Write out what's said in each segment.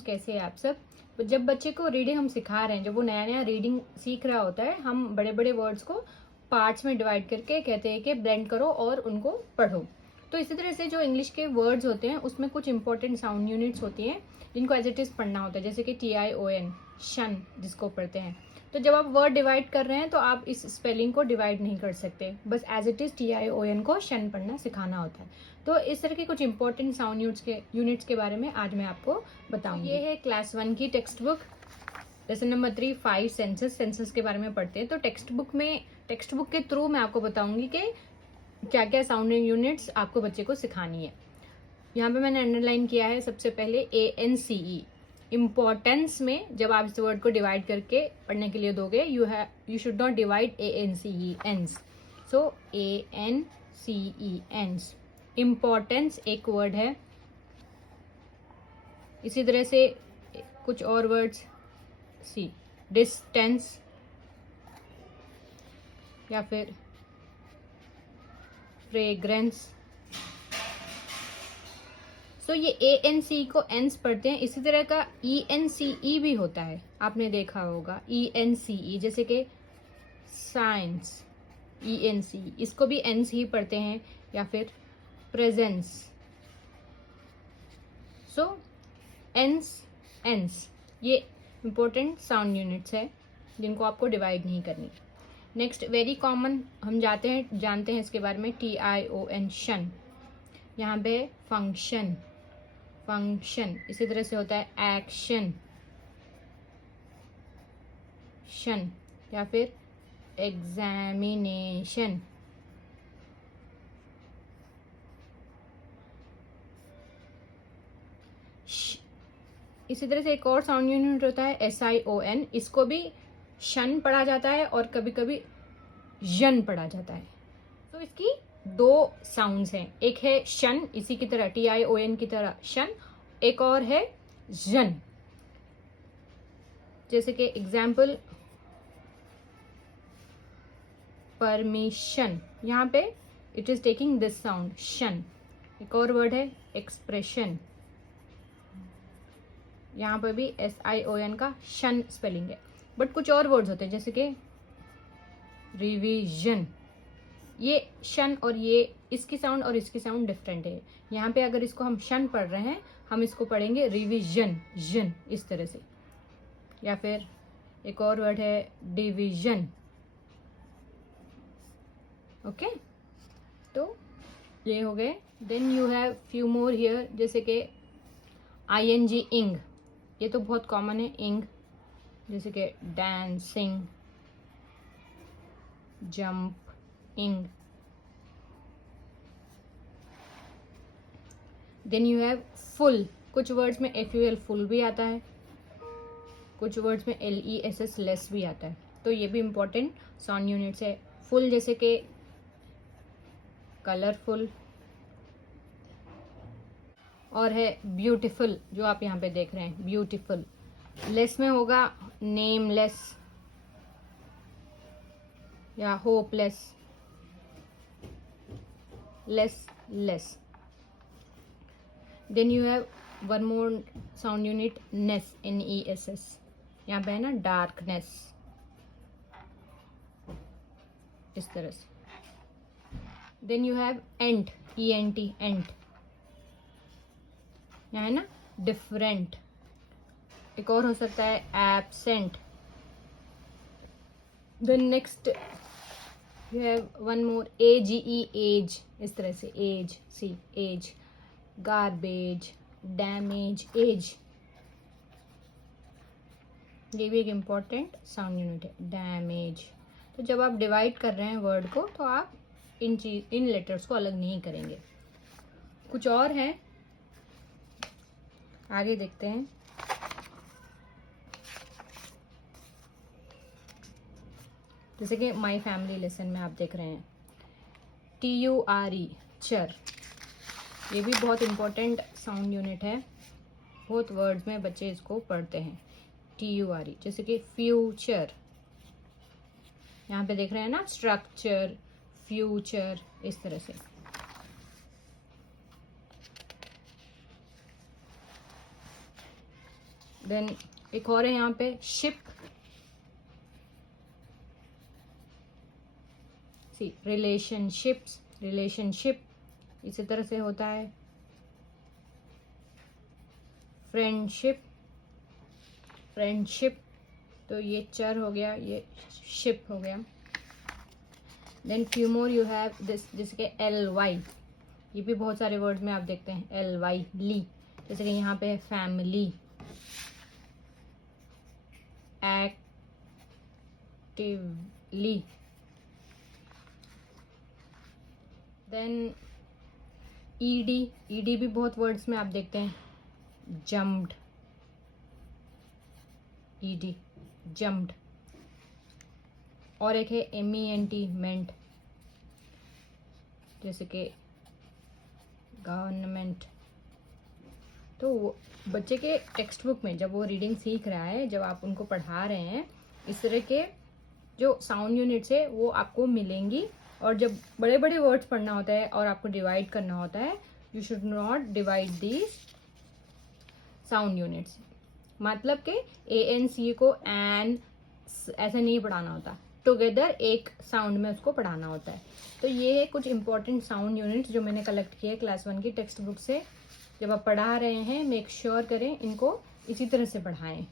Sounds कैसे है आप सब। तो जब बच्चे को रीडिंग हम सिखा रहे हैं, जब वो नया नया रीडिंग सीख रहा होता है, हम बड़े बड़े वर्ड्स को पार्ट्स में डिवाइड करके कहते हैं कि ब्लेंड करो और उनको पढ़ो। तो इसी तरह से जो इंग्लिश के वर्ड्स होते हैं उसमें कुछ इंपॉर्टेंट साउंड यूनिट्स होती हैं जिनको एज इट इज पढ़ना होता है, जैसे कि TION, शन जिसको पढ़ते हैं। तो जब आप वर्ड डिवाइड कर रहे हैं तो आप इस स्पेलिंग को डिवाइड नहीं कर सकते, बस एज इट इज TION को शन पढ़ना सिखाना होता है। तो इस तरह के कुछ इंपॉर्टेंट साउंड यूनिट्स के बारे में आज मैं आपको बताऊंगी। ये है क्लास 1 की text book, lesson number 3 5 census के बारे में पढ़ते हैं। तो टेक्स्ट बुक के थ्रू मैं आपको बताऊंगी कि क्या क्या साउंडिंग यूनिट्स आपको बच्चे को सिखानी है। यहाँ पे मैंने अंडरलाइन किया है सबसे पहले ANCE। इम्पोर्टेंस में जब आप इस वर्ड को डिवाइड करके पढ़ने के लिए दोगे, you should not divide ANCE ance. So ANCE ance. Importance एक वर्ड है। इसी तरह से कुछ और वर्ड्स, सी डिस्टेंस या फिर फ्रेग्रेंस। सो ये ANC को एंस पढ़ते हैं। इसी तरह का ENCE भी होता है, आपने देखा होगा ENCE, जैसे कि साइंस ENCE, इसको भी एंस ही पढ़ते हैं, या फिर प्रेजेंस। सो एंस ये इंपॉर्टेंट साउंड यूनिट्स है जिनको आपको डिवाइड नहीं करनी। नेक्स्ट वेरी कॉमन हम जानते हैं इसके बारे में, TION शन। यहाँ पे फंक्शन, इसी तरह से होता है एक्शन, शन, या फिर एग्जामिनेशन। इसी तरह से एक और साउंड यूनिट होता है SION। इसको भी शन पढ़ा जाता है और कभी कभी जन पढ़ा जाता है। तो इसकी दो साउंड्स हैं, एक है शन, इसी की तरह TION की तरह शन, एक और है जन। जैसे कि एग्जाम्पल परमिशन, यहाँ पे it is taking this sound शन। एक और वर्ड है एक्सप्रेशन, यहाँ पर भी SION का शन स्पेलिंग है। बट कुछ और वर्ड्स होते हैं जैसे कि रिवीजन, ये शन और ये इसकी साउंड और इसकी साउंड डिफरेंट है। यहाँ पे अगर इसको हम शन पढ़ रहे हैं, हम इसको पढ़ेंगे रिवीजन, जन, इस तरह से। या फिर एक और वर्ड है डिवीजन। ओके, तो ये हो गए। Then you have few more here, जैसे कि ING इंग, ये तो बहुत कॉमन है इंग, जैसे कि डांसिंग, जंप, इंग। देन यू हैव फुल, कुछ वर्ड्स में FUL फुल भी आता है, कुछ वर्ड्स में LESS लेस भी आता है। तो ये भी इंपॉर्टेंट साउंड यूनिट्स है। फुल जैसे कि कलरफुल, और है ब्यूटीफुल जो आप यहाँ पे देख रहे हैं, ब्यूटीफुल। लेस में होगा नेमलेस या hopeless, less. Then you have one more sound unit ness, NESS, यहाँ पे है ना डार्कनेस, इस तरह से। Then you have ent, ENT, ent, यहाँ है ना डिफरेंट। एक और हो सकता है absent. Then next you have one more AGE, age, इस तरह से age, see age. Garbage, damage, age, ये भी एक इम्पॉर्टेंट साउंड यूनिट है, डैमेज। तो जब आप डिवाइड कर रहे हैं वर्ड को, तो आप इन लेटर्स को अलग नहीं करेंगे। कुछ और हैं, आगे देखते हैं। जैसे कि माई फैमिली लेसन में आप देख रहे हैं TURE, चर, ये भी बहुत इंपॉर्टेंट साउंड यूनिट है। बहुत वर्ड्स में बच्चे इसको पढ़ते हैं, TURE। जैसे कि फ्यूचर, यहाँ पे देख रहे हैं ना स्ट्रक्चर, फ्यूचर, इस तरह से। देन एक और है यहाँ पे शिप, सी रिलेशनशिप्स, रिलेशनशिप इसी तरह से होता है। फ्रेंडशिप, फ्रेंडशिप, तो ये चर हो गया, ये शिप हो गया। Then few more you have this, जैसे कि एल वाई, ये भी बहुत सारे वर्ड्स में आप देखते हैं एल वाई, ली, जैसे कि यहाँ पे है family, actively. Then ED, ED भी बहुत वर्ड्स में आप देखते हैं, जम्प्ड, ईडी जम्प्ड। और एक है MENT, मेंट, जैसे कि गवर्नमेंट। तो बच्चे के टेक्स्ट बुक में जब वो रीडिंग सीख रहा है, जब आप उनको पढ़ा रहे हैं, इस तरह के जो साउंड यूनिट्स है वो आपको मिलेंगी। और जब बड़े बड़े वर्ड्स पढ़ना होता है और आपको डिवाइड करना होता है, you should not divide these sound units. मतलब कि ANC को एन ऐसे नहीं पढ़ाना होता, टुगेदर एक साउंड में उसको पढ़ाना होता है। तो ये है कुछ इंपॉर्टेंट साउंड यूनिट्स जो मैंने कलेक्ट किए क्लास 1 की टेक्स्ट बुक से। जब आप पढ़ा रहे हैं, मेक श्योर करें इनको इसी तरह से पढ़ाएं।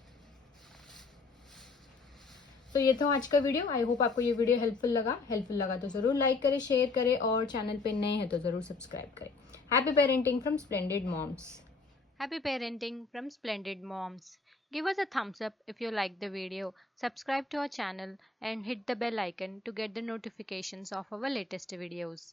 तो ये था आज का वीडियो। आई होप आपको ये वीडियो हेल्पफुल लगा तो जरूर लाइक करें, शेयर करें और चैनल पे नए हैं तो जरूर सब्सक्राइब करें। Happy parenting from splendid moms. Happy parenting from Splendid Moms. Give us a thumbs up if you like the video, subscribe to our channel and hit the bell icon to get the notifications of our latest videos.